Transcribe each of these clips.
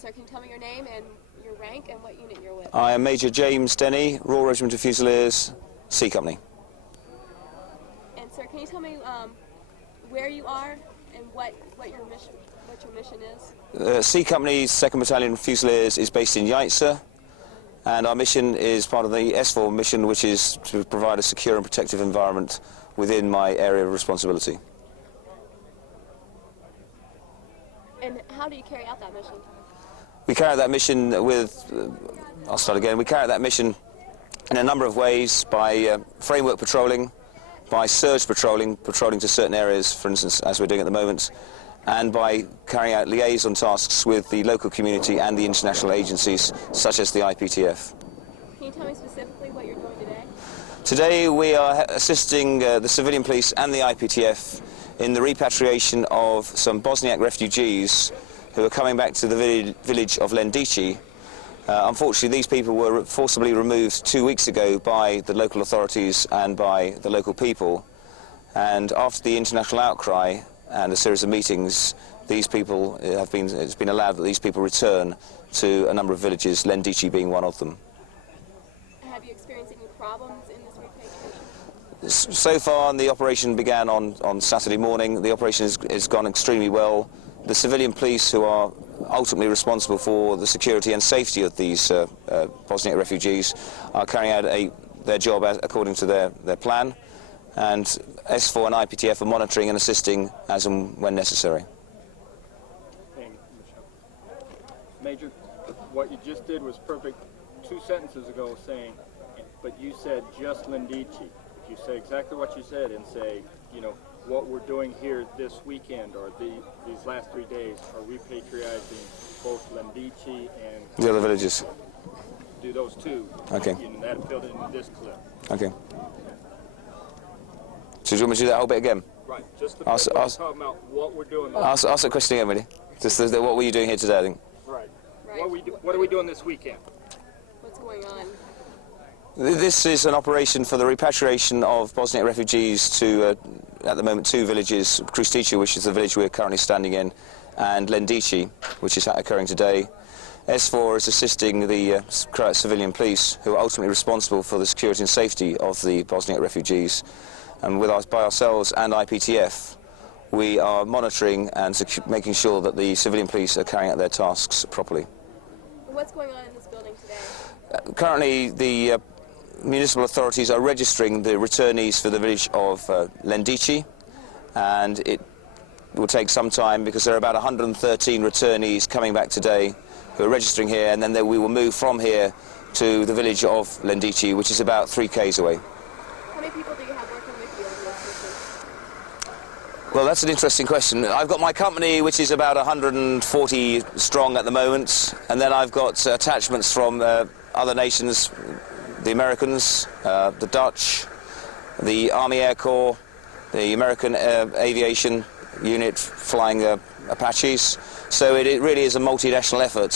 sir, can you tell me your name and your rank and what unit you're with? I am Major James Denny, Royal Regiment of Fusiliers, C Company. And sir, can you tell me where you are and what your mission is? C Company's 2nd Battalion Fusiliers is based in Jajce, and our mission is part of the S4 mission, which is to provide a secure and protective environment within my area of responsibility. And how do you carry out that mission? We carry out that mission with, I'll start again, we carry out that mission in a number of ways: by framework patrolling, by surge patrolling to certain areas, for instance, as we're doing at the moment, and by carrying out liaison tasks with the local community and the international agencies, such as the IPTF. Can you tell me specifically what you're doing today? Today we are assisting the civilian police and the IPTF in the repatriation of some Bosniak refugees who are coming back to the village of Unedited. Unfortunately, these people were forcibly removed 2 weeks ago by the local authorities and by the local people. And after the international outcry and a series of meetings, these people it's been allowed that these people return to a number of villages, Unedited being one of them. Have you experienced any problems in this repatriation? So far, the operation began on Saturday morning. The operation has gone extremely well. The civilian police, who are ultimately responsible for the security and safety of these Bosniak refugees, are carrying out their job according to their plan, and S4 and IPTF are monitoring and assisting as and when necessary. Thank you, Major, what you just did was perfect. 2 sentences ago saying, but you said just Unedited. If you say exactly what you said and say, you know, what we're doing here this weekend or these last 3 days are repatriating both Unedited and the other villages. Do those two. Okay. And that filled in this clip. Okay. So do you want me to do that whole bit again? Right. Just the talking about what we're doing. Ask the question again, really. Just what were you doing here today, I think? Right. What are we doing this weekend? What's going on? This is an operation for the repatriation of Bosniak refugees to, at the moment, 2 villages: Kruščica, which is the village we're currently standing in, and Unedited, which is occurring today. S4 is assisting the Croat civilian police, who are ultimately responsible for the security and safety of the Bosniak refugees. And by ourselves and IPTF, we are monitoring and making sure that the civilian police are carrying out their tasks properly. What's going on in this building today? Currently, the municipal authorities are registering the returnees for the village of Unedited, and it will take some time because there are about 113 returnees coming back today who are registering here, and then we will move from here to the village of Unedited, which is about 3 k's away. How many people do you have working with you on this mission? Well, that's an interesting question. I've got my company, which is about 140 strong at the moment, and then I've got attachments from other nations, the Americans, the Dutch, the Army Air Corps, the American Aviation Unit flying Apaches. So it really is a multinational effort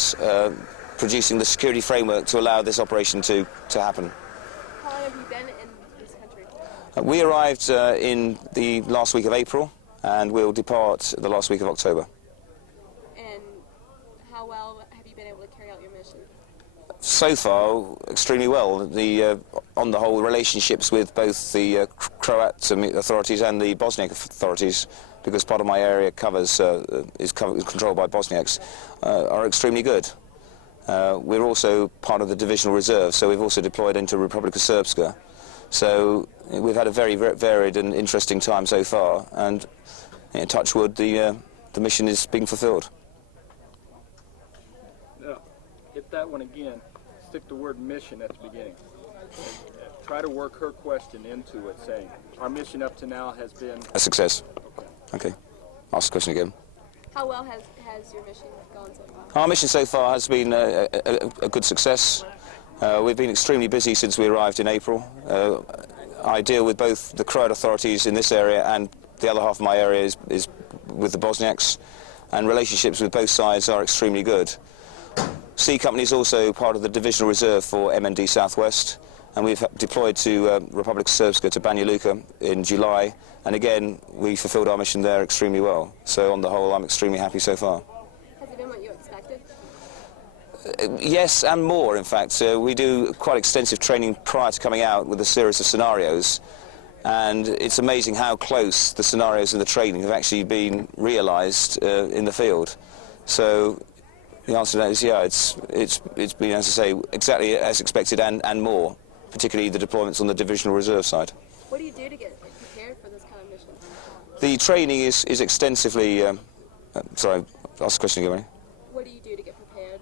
producing the security framework to allow this operation to happen. How long have you been in this country? We arrived in the last week of April, and we'll depart the last week of October. And how well have you been able to carry out your mission? So far, extremely well. On the whole, relationships with both the Croat authorities and the Bosniak authorities, because part of my area is controlled by Bosniaks, are extremely good. We're also part of the divisional reserve, so we've also deployed into Republika Srpska. So we've had a very, very varied and interesting time so far, and touch wood, the mission is being fulfilled. Now, hit that one again. Stick the word mission at the beginning. Try to work her question into it, saying, our mission up to now has been... A success. Okay. Okay. Ask the question again. How well has your mission gone so far? Our mission so far has been a good success. We've been extremely busy since we arrived in April. I deal with both the Croat authorities in this area, and the other half of my area is with the Bosniaks, and relationships with both sides are extremely good. C Company is also part of the divisional reserve for MND Southwest, and we've deployed to Republika Srpska, to Banja Luka in July, and again we fulfilled our mission there extremely well. So on the whole, I'm extremely happy so far. Has it been what you expected? Yes, and more, in fact. We do quite extensive training prior to coming out with a series of scenarios, and it's amazing how close the scenarios and the training have actually been realised in the field. So the answer to that is, yeah, it's been, as I say, exactly as expected and more, particularly the deployments on the divisional reserve side. What do you do to get prepared for this kind of mission? The training is extensively... sorry, ask the question again. What do you do to get prepared?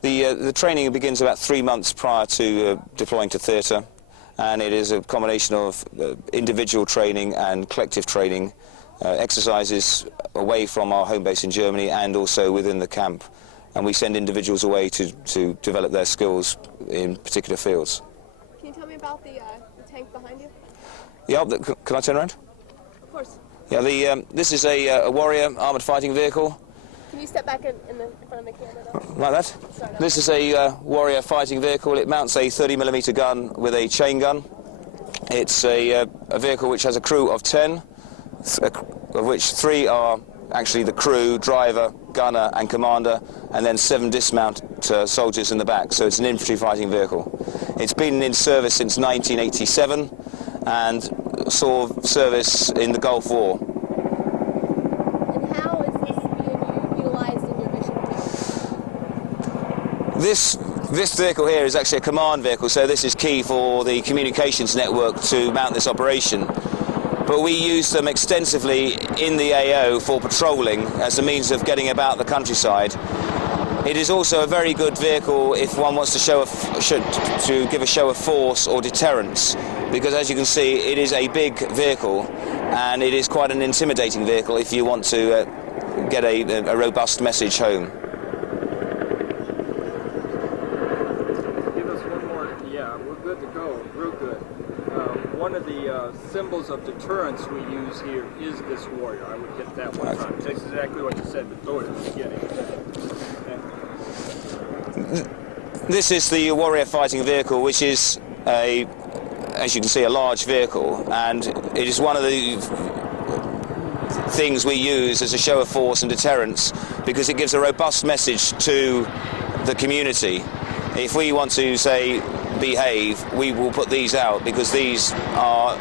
The training begins about 3 months prior to deploying to theatre, and it is a combination of individual training and collective training, exercises away from our home base in Germany and also within the camp. And we send individuals away to develop their skills in particular fields. Can you tell me about the tank behind you? Yeah, can I turn around? Of course. Yeah, this is a Warrior armoured fighting vehicle. Can you step back in front of the camera now? Like that? Sorry, no. This is a Warrior fighting vehicle. It mounts a 30mm gun with a chain gun. It's a vehicle which has a crew of 10, of which 3 are actually the crew, driver, gunner and commander, and then 7 dismount soldiers in the back. So it's an infantry fighting vehicle. It's been in service since 1987 and saw service in the Gulf War. And how is this being utilized in your mission? This vehicle here is actually a command vehicle, so this is key for the communications network to mount this operation. But we use them extensively in the AO for patrolling as a means of getting about the countryside. It is also a very good vehicle if one wants to give a show of force or deterrence, because as you can see, it is a big vehicle and it is quite an intimidating vehicle if you want to get a robust message home. Give us one more. Yeah, we're good to go. Real good. One of the symbols of deterrence we use here is this warrior. I would hit that one time. That's exactly what you said before at the beginning. This is the Warrior fighting vehicle, which is as you can see, a large vehicle, and it is one of the things we use as a show of force and deterrence because it gives a robust message to the community. If we want to say behave, we will put these out because these are,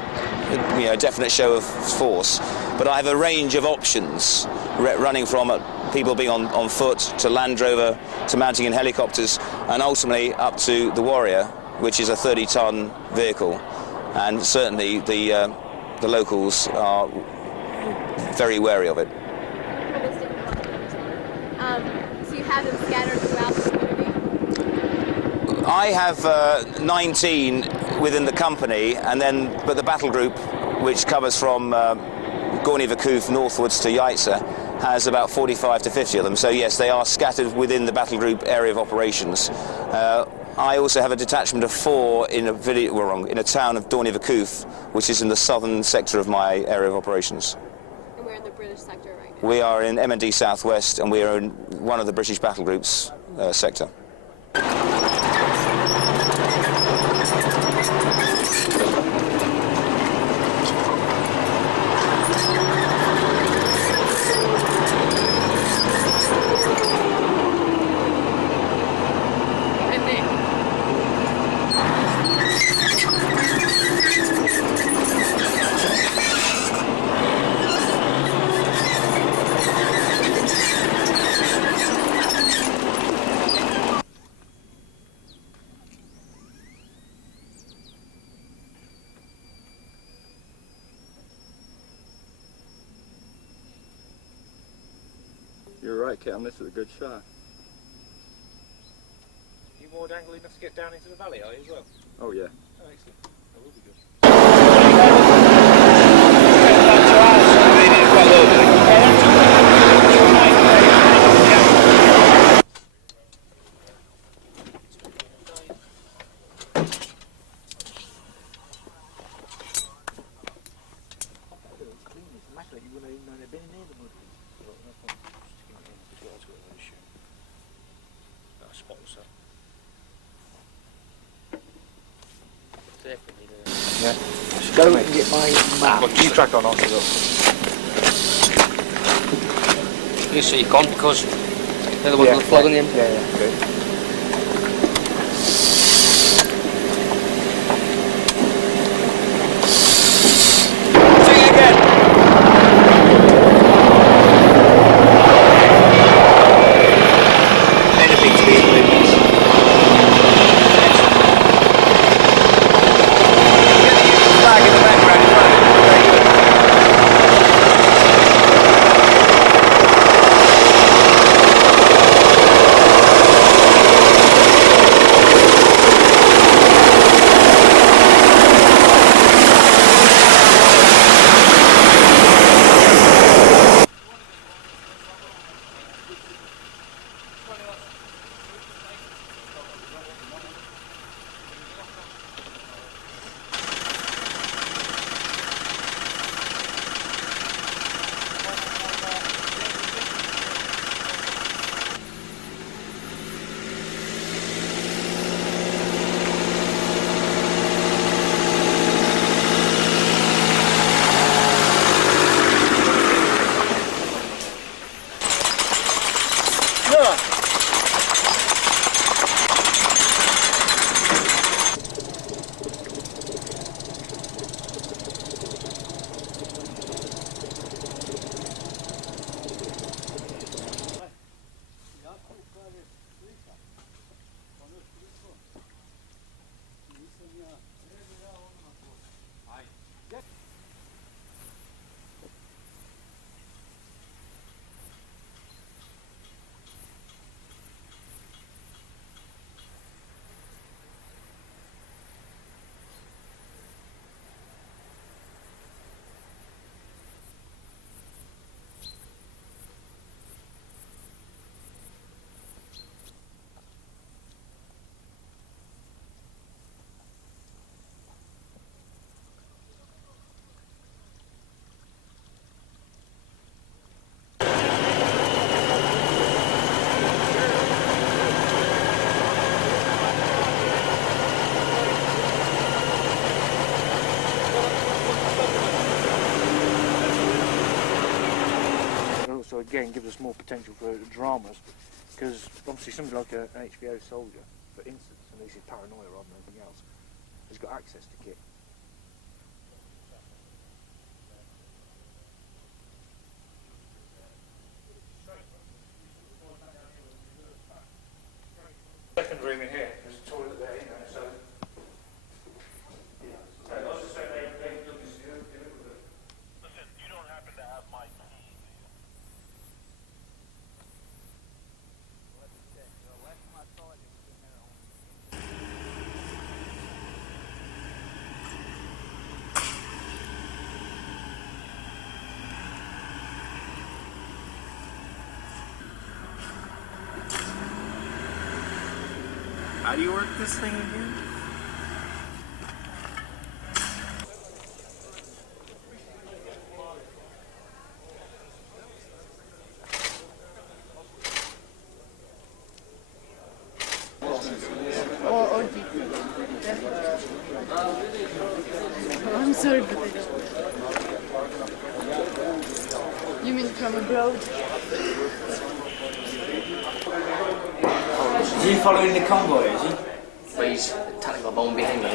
you know, a definite show of force. But I have a range of options running from people being on foot to Land Rover to mounting in helicopters and ultimately up to the Warrior, which is a 30-ton vehicle. And certainly the locals are very wary of it. So you have them scattered throughout the community? I have 19 within the company, but the battle group, which covers from Gornji Vakuf northwards to Jajce, has about 45 to 50 of them. So yes, they are scattered within the battle group area of operations. I also have a detachment of 4 in a village, in a town of Gornji Vakuf, which is in the southern sector of my area of operations. And we're in the British sector right now? We are in M&D Southwest, and we are in one of the British battle groups sector. You're right, Cam. This is a good shot. You more angle enough to get down into the valley, are you, as well? Oh, yeah. Oh, excellent. That will be good. Yeah. Go and get my map. Well, you crack on, I'll go. You see, you can't because they're the ones with the flag on the end. Yeah, yeah. Okay. also again gives us more potential for dramas, because obviously somebody like an HBO soldier, for instance, and this is paranoia rather than anything else, has got access to kit. Second room in here. There's a toilet there, you know, so. Listen, you don't happen to have my key, How do you work this thing again? I'm sorry, but you mean from abroad? Is he following the convoy, is he? Well, he's attacking my bomb behind me.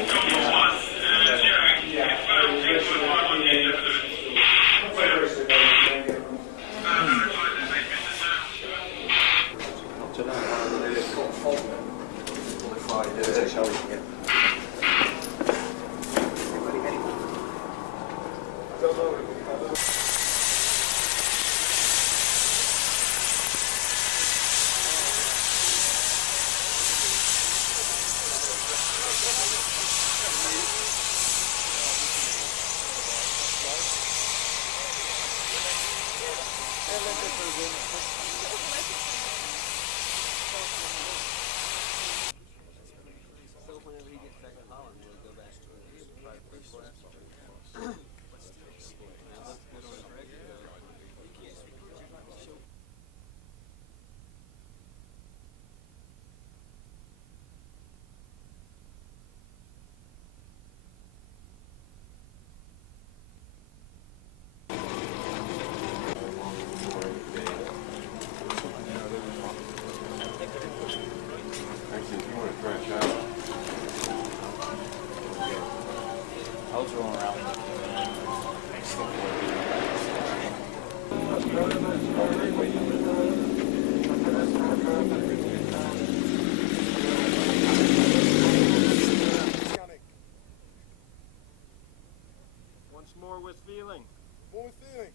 More with feeling. More with feeling.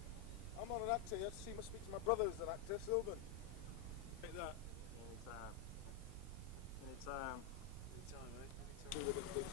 I'm not an actor yet, so you must speak to my brother who's an actor, Sylvan. Take that. Anytime. Anytime. Anytime, mate. Anytime.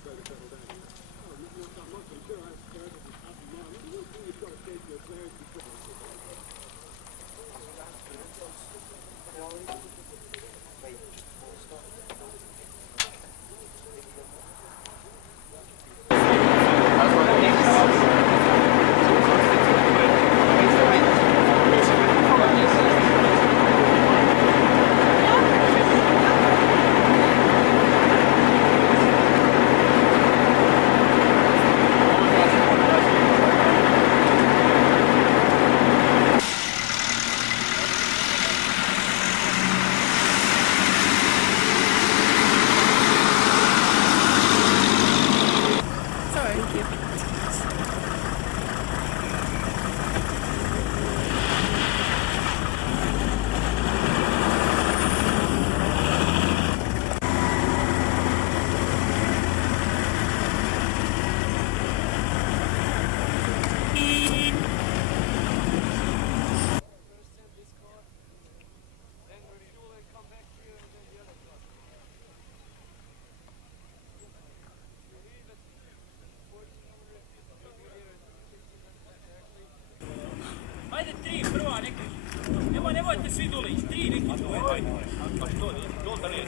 Nemojte svi dole, iz 3 neki dole. Dolta nije,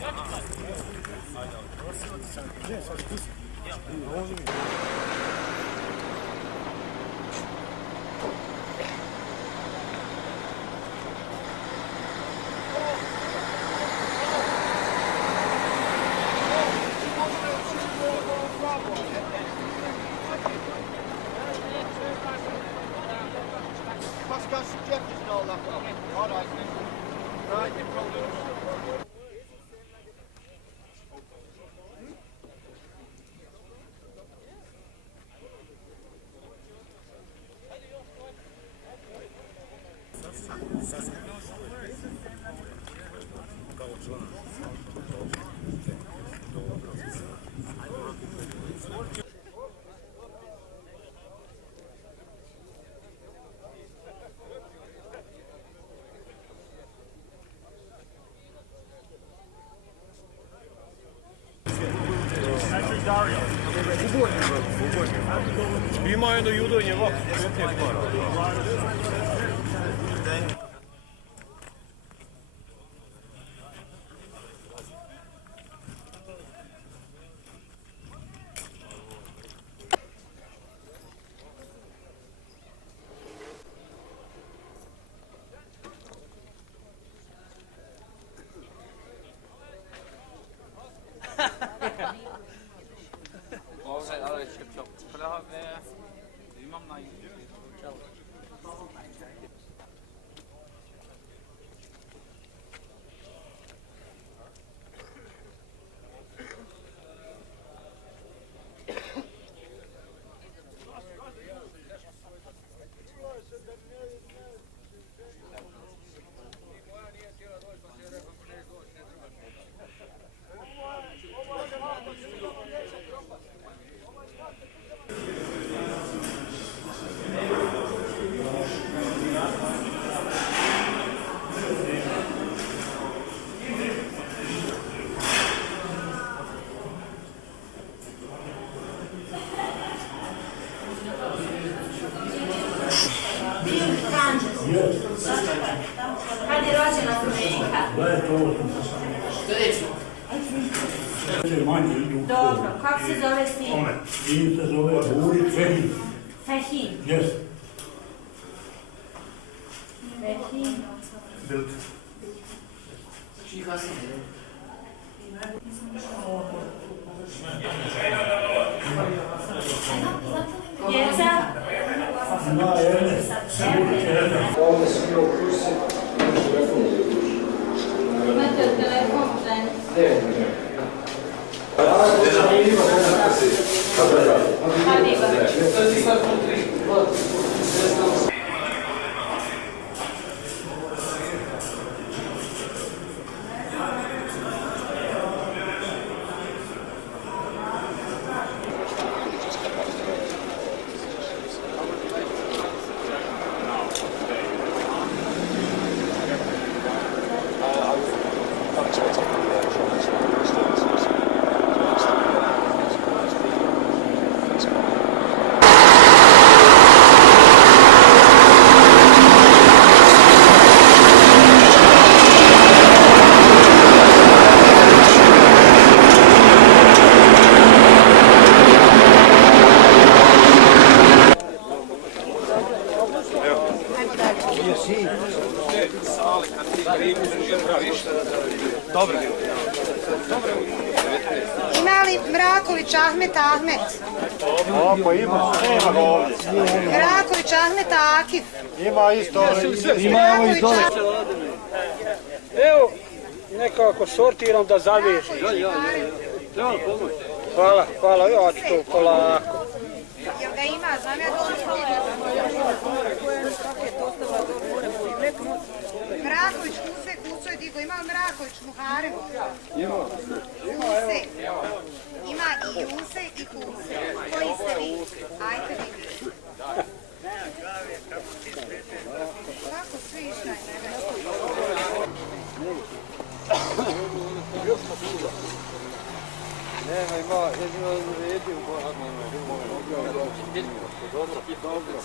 Let's got suggestions and all that. All right. Right, no problem. Ima jedno judonje ovako. Kad je rođena Amerika? Dobro, kako se zove sin? Sin se zove Buri Fehin. Fehin? Yes. Fehin. Bild. Djeca? Ima Erne. Ovdje su bio kursi. Imate telefon, ženi? Ima li Mraković Ahmet Ahmet? Pa ima, nema ga ovdje. Mraković Ahmet Akif? Ima isto. Ima ovo isto. Evo, nekako sortiram da zavežem. Hvala, hvala, ja ću to polako. Jel ga ima, znam ja Mraković Kuso je digo, ima li Mraković Muharem? Ima. Kuse. Ima i Juse i Kuse. Koji ste vi? Ajde vi. Kako svi ištaj, Nema, ima, jedino redio. Dobro, dobro.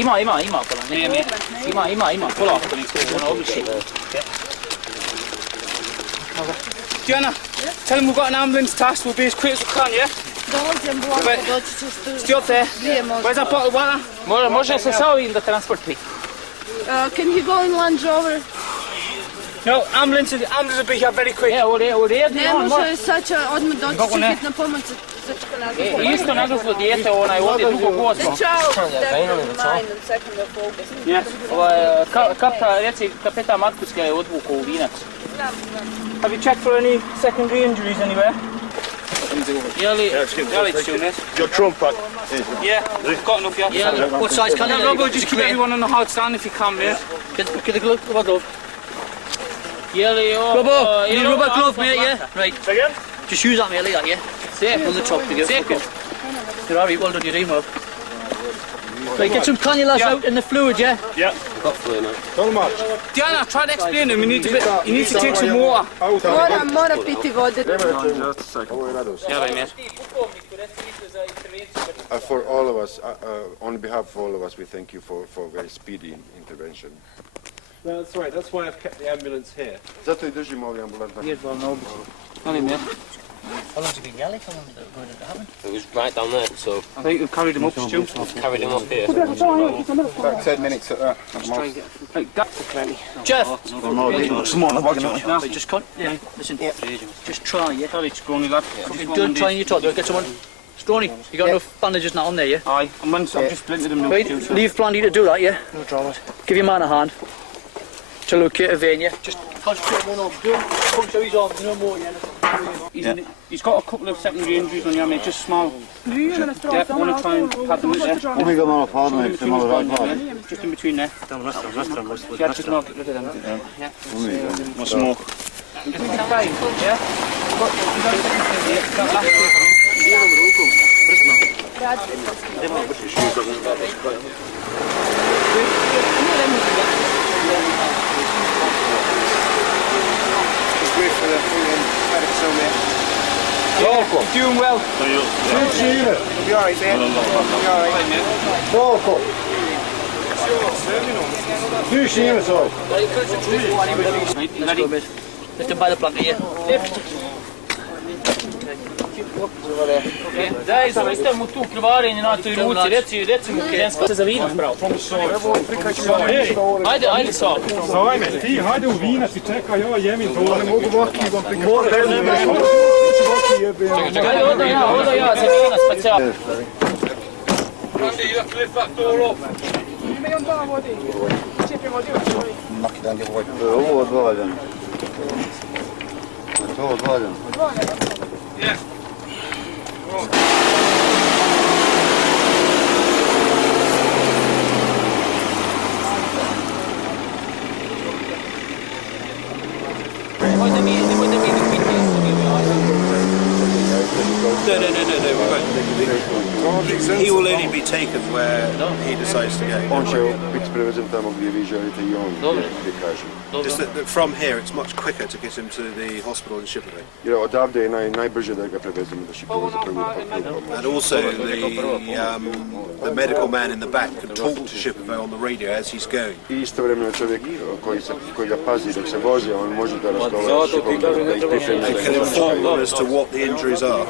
Ima, kola. Ima. Polako, ono obliči. Diana, tell him we've got an ambulance task. We'll be as quick as we can, yeah? Dolazim vlako, doći ćeš tu. Stay up there. Where's that bottle of water? Može se sa ovim da transporti. Can he go in Land Rover? No, ambulance will be here very quick. U redu. Ne može, sad će odmah doći će hitna pomoć za čekanaglu. Isto nagazlo dijete, ovdje drugog gozba. Ciao, Second Fusiliers. Reci, kapetan Markuska je odvukao u Vinac. Have you checked for any secondary injuries anywhere? Your trunk pack. Yeah, got enough, yeah. What size can No, Robbo, just keep everyone on the hard stand if you can, mate. Get the glove. Robbo, you need a rubber glove, mate, yeah? Right. Again? Just use that, mate, like that, yeah? Safe. On the top to get it. You're alright, well done, you're doing well. Right, get some cannulas out in the fluid, yeah? Yeah. Got fluid, mate. Don't much. Diana, try to explain to him. You need to take some water. Mora piti vode. Just a second. Yeah, mate. For all of us, on behalf of all of us, we thank you for very speedy intervention. That's right, that's why I've kept the ambulance here. Zato I držimo ovdje ambulantna. How long's it been yelling from when it happened? It was right down there, so... I think we've carried him up, Stu. Carried him up here. About 10 minutes at that. Jeff! No, Just cut. Yeah. Listen, just try, yeah? Scrawny lad. Don't try and you talk, get someone. Stroney, you got enough bandages now on there, yeah? Aye, I've just splintered him now. Right, leave Blandy to do that, yeah? No dramas. Give your man a hand. To locate a vein, yeah? Just concentrate one off. Don't puncture his arms, no more, yeah? He's got a couple of secondary injuries on you, mate, just small. Yeah, I want to try and pat them in there. Just in between there. Yeah, just not get rid of them. Yeah. What's more? Yeah? Welkom. Doing well. You'll be alright, mate. You'll be alright. Welkom. Nu zien we zo. Lift him by the plank, yeah? Lift. Daj, zavrste mu tu krvarenje na toj ruci, reci mu Kenska se zavinaš, bravo. Ajde, sad. Sajme, ti hajde u Vinac i čekaj, ja jem i to. Ne mogu vaki vam prikazati. Čekaj, oda ja za Vinac, pa cijel. You have to lift that door up. Ima i on dva vodi. Čep je vodio čovjek. Maki dan je ovo odvaljan. To odvaljan. Yeah. He will only be taken where he decides to go. On će biti prevezen tamo gdje vi želite I on gdje kaže. Just that from here it's much quicker to get him to the hospital in Šibenik. Jer odavde je najbrže da ga prevezemo do Šibena za prvu pomoć. And also the medical man in the back can talk to Šibenik on the radio as he's going. I istovremeno čovjek koji ga pazi dok se vozi, on može da razgovara s Šibena da ih pripremi. And can inform them as to what the injuries are.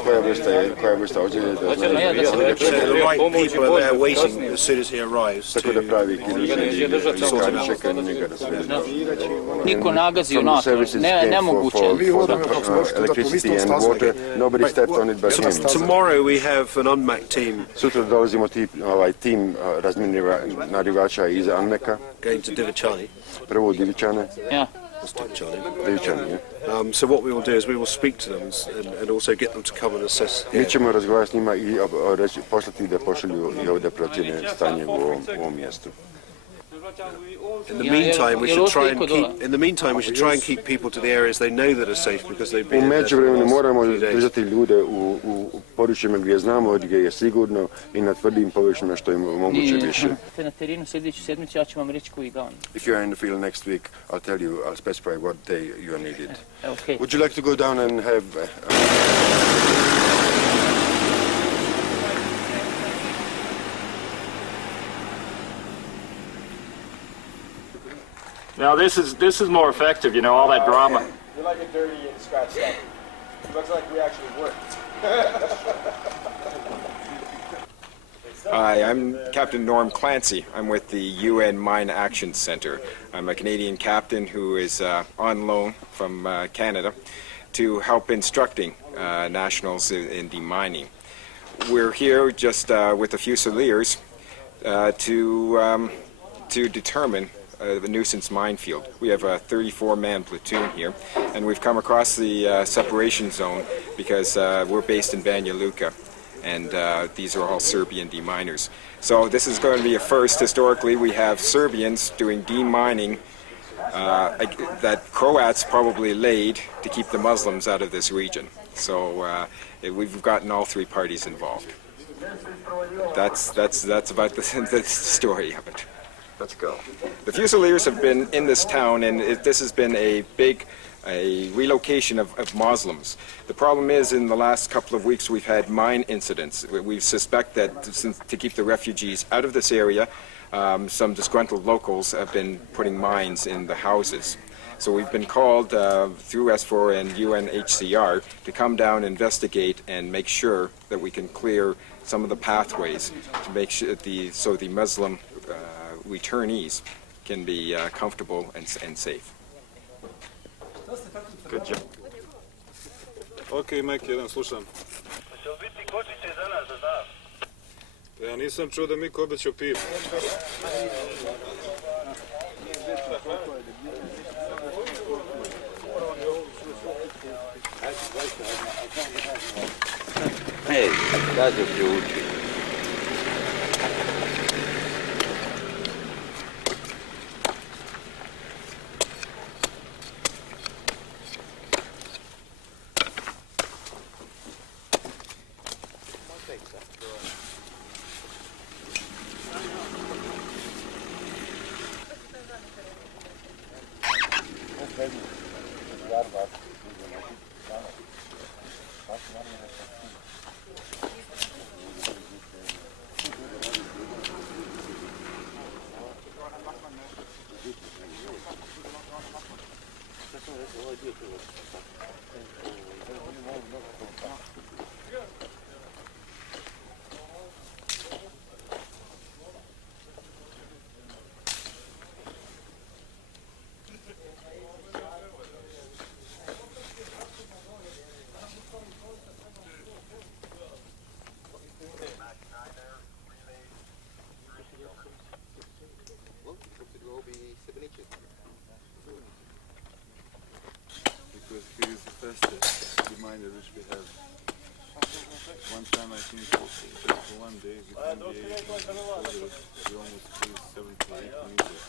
Koja vrsta ozljede da znaju. So the right people are there waiting as soon as he arrives to Tako da pravi kirurški čekanje njega da sve. Niko nagazi u nas, nemoguće. Electricity and water, nobody stepped on it but him. Tomorrow we have an UNMAC team. Sutra dolazimo tim razminarivača iz Anmeka. Going to Divičani. Prvo u Divičane. Yeah. Divičani, yeah. So what we will do is we will speak to them and also get them to come and assess. Mi ćemo razgovarati s njima I poslati da pošalju I ovdje procjene stanje u ovom mjestu. In the meantime, we should try and keep people to the areas they know that are safe because they've been. U međuvremenu moramo držati ljude u područjima gdje znamo gdje je sigurno I na tvrdim površinama što je moguće više. Na terenu sljedeću sedmicu ja ću vam reći koji dan. If you are in the field next week, I'll specify what day you are needed. Okay. Would you like to go down and have? Now this is more effective, you know, all that drama. You like it dirty and scratched up. It looks like we actually worked. Hi, I'm Captain Norm Clancy. I'm with the UN Mine Action Center. I'm a Canadian captain who is on loan from Canada to help instructing nationals in demining. We're here just with the Fusiliers to determine the nuisance minefield. We have a 34-man platoon here, and we've come across the separation zone because we're based in Banja Luka, and these are all Serbian deminers. So this is going to be a first. Historically, we have Serbians doing demining that Croats probably laid to keep the Muslims out of this region. So we've gotten all three parties involved. That's about the story of it. Let's go. The Fusiliers have been in this town, and this has been a big relocation of Muslims. The problem is, in the last couple of weeks, we've had mine incidents. We suspect that to keep the refugees out of this area, some disgruntled locals have been putting mines in the houses. So we've been called through S4 and UNHCR to come down, investigate, and make sure that we can clear some of the pathways to make sure so the Muslim returnees can be comfortable and safe. Good job. Ok, Mek, jedan, slušam. Će li biti kočice za nas, da znaš? Ja nisam čuo da Miko obećao pivo. Ej, sad je uključi. Because he is the fastest reminder which we have. One time I think just for one day we almost flew 7 to 8 meters.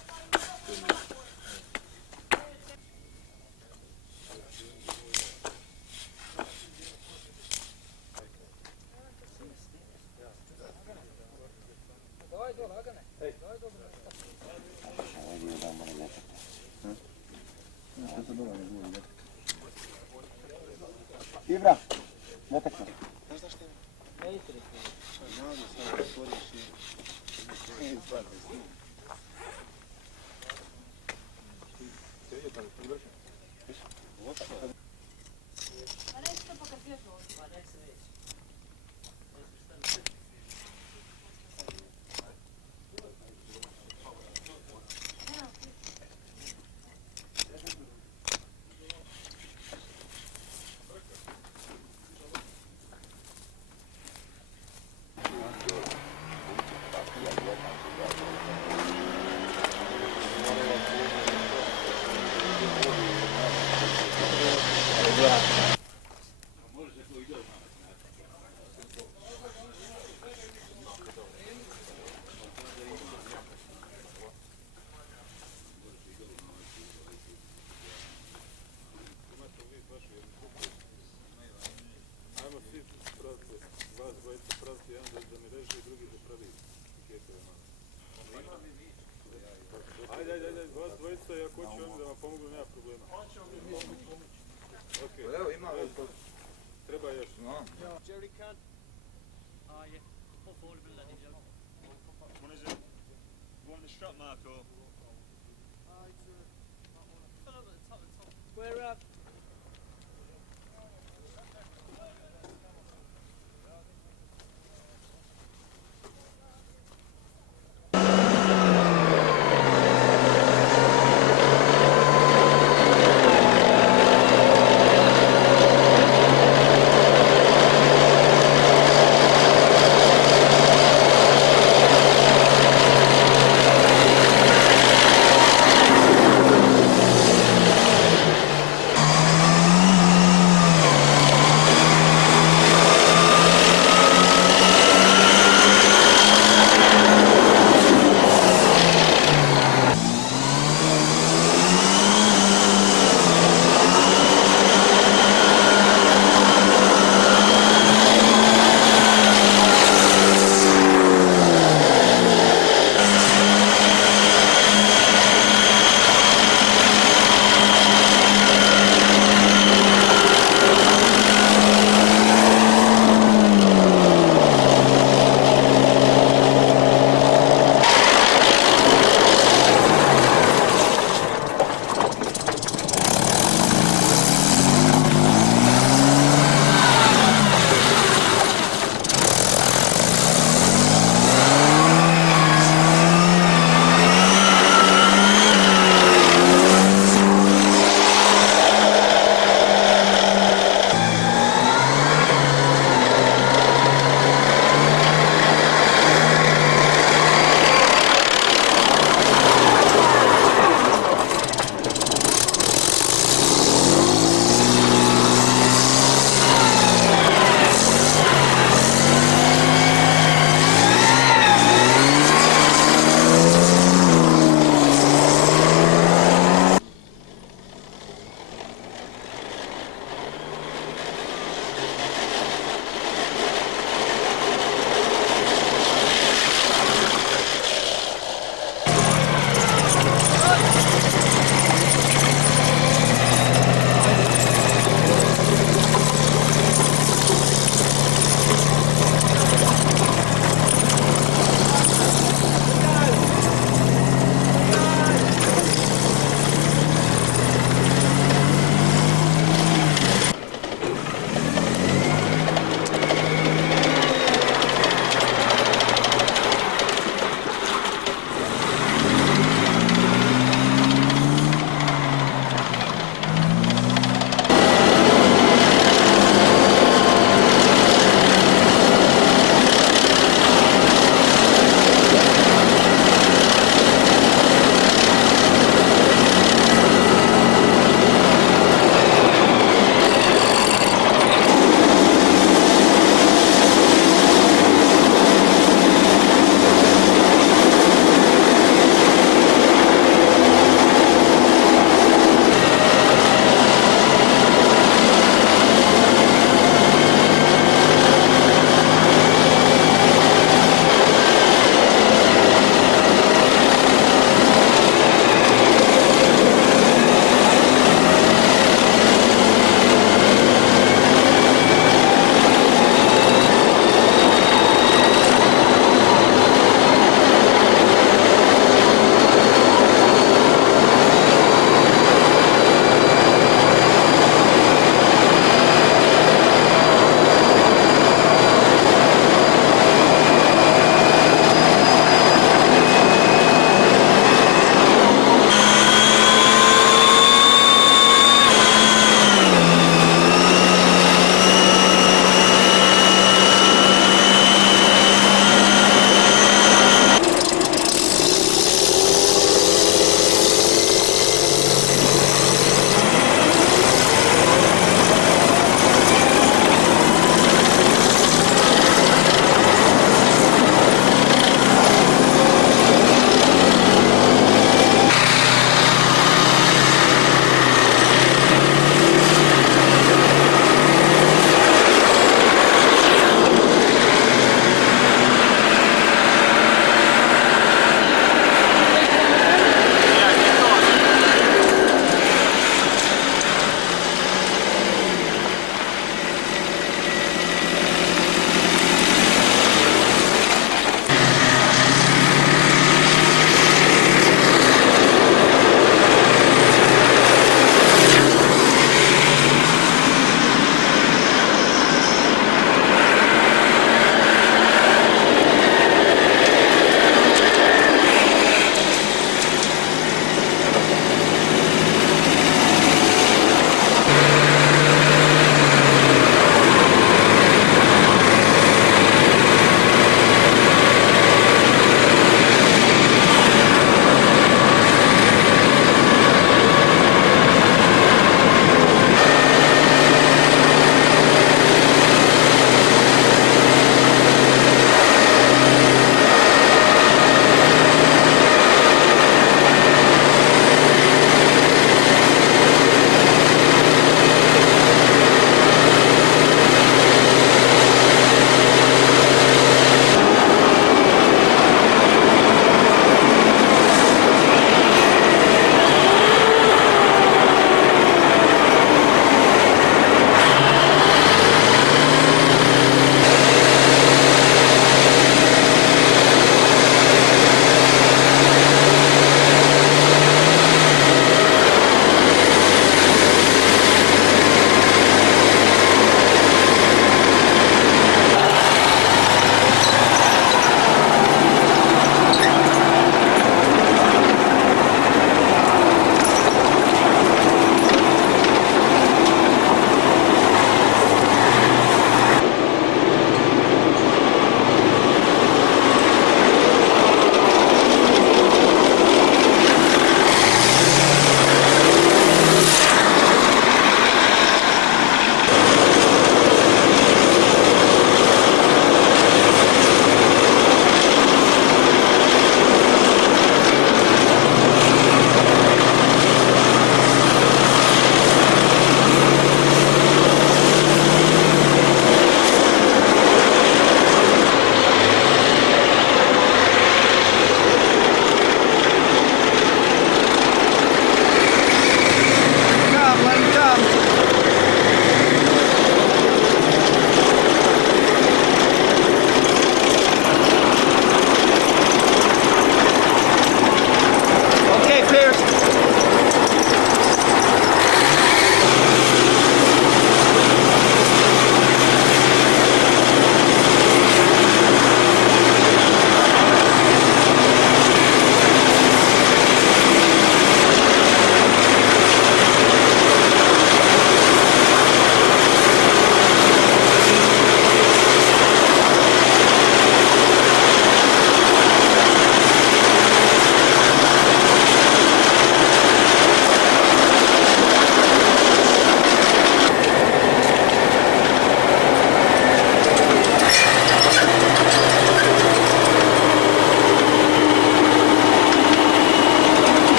Ibra, letak sam. Znaš šta je? Znao da sam otvoriš i... Ajde, vas dvojica, ja hoću oni da vam pomogu, nema problema. Ok. Evo, ima to. Treba još. Jerry can. Yeah. One is it? One the strap, Marco.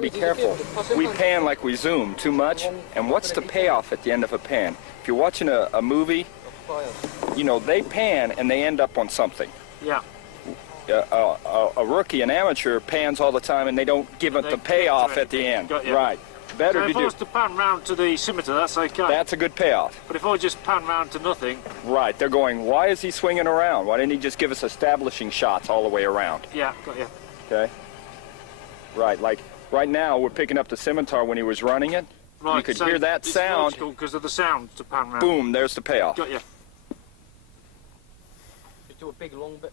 to be careful. We pan like we zoom too much, and what's the payoff at the end of a pan? If you're watching a movie, you know, they pan and they end up on something. Yeah. A rookie, an amateur, pans all the time and they don't give it the payoff at the end. Right. Better so to if I was to pan round to the scimitar, that's okay. That's a good payoff. But if I just pan round to nothing... Right, they're going, why is he swinging around? Why didn't he just give us establishing shots all the way around? Yeah, got you. Okay. Right, like right now we're picking up the scimitar when he was running it. Right, you could so hear that sound. Because of the sound to pan round. Boom, there's the payoff. Got you. Just do a big long bit.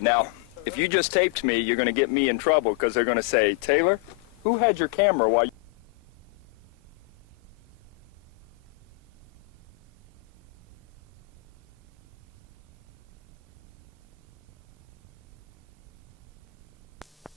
Now, if you just taped me, you're going to get me in trouble because they're going to say, Taylor, who had your camera while you...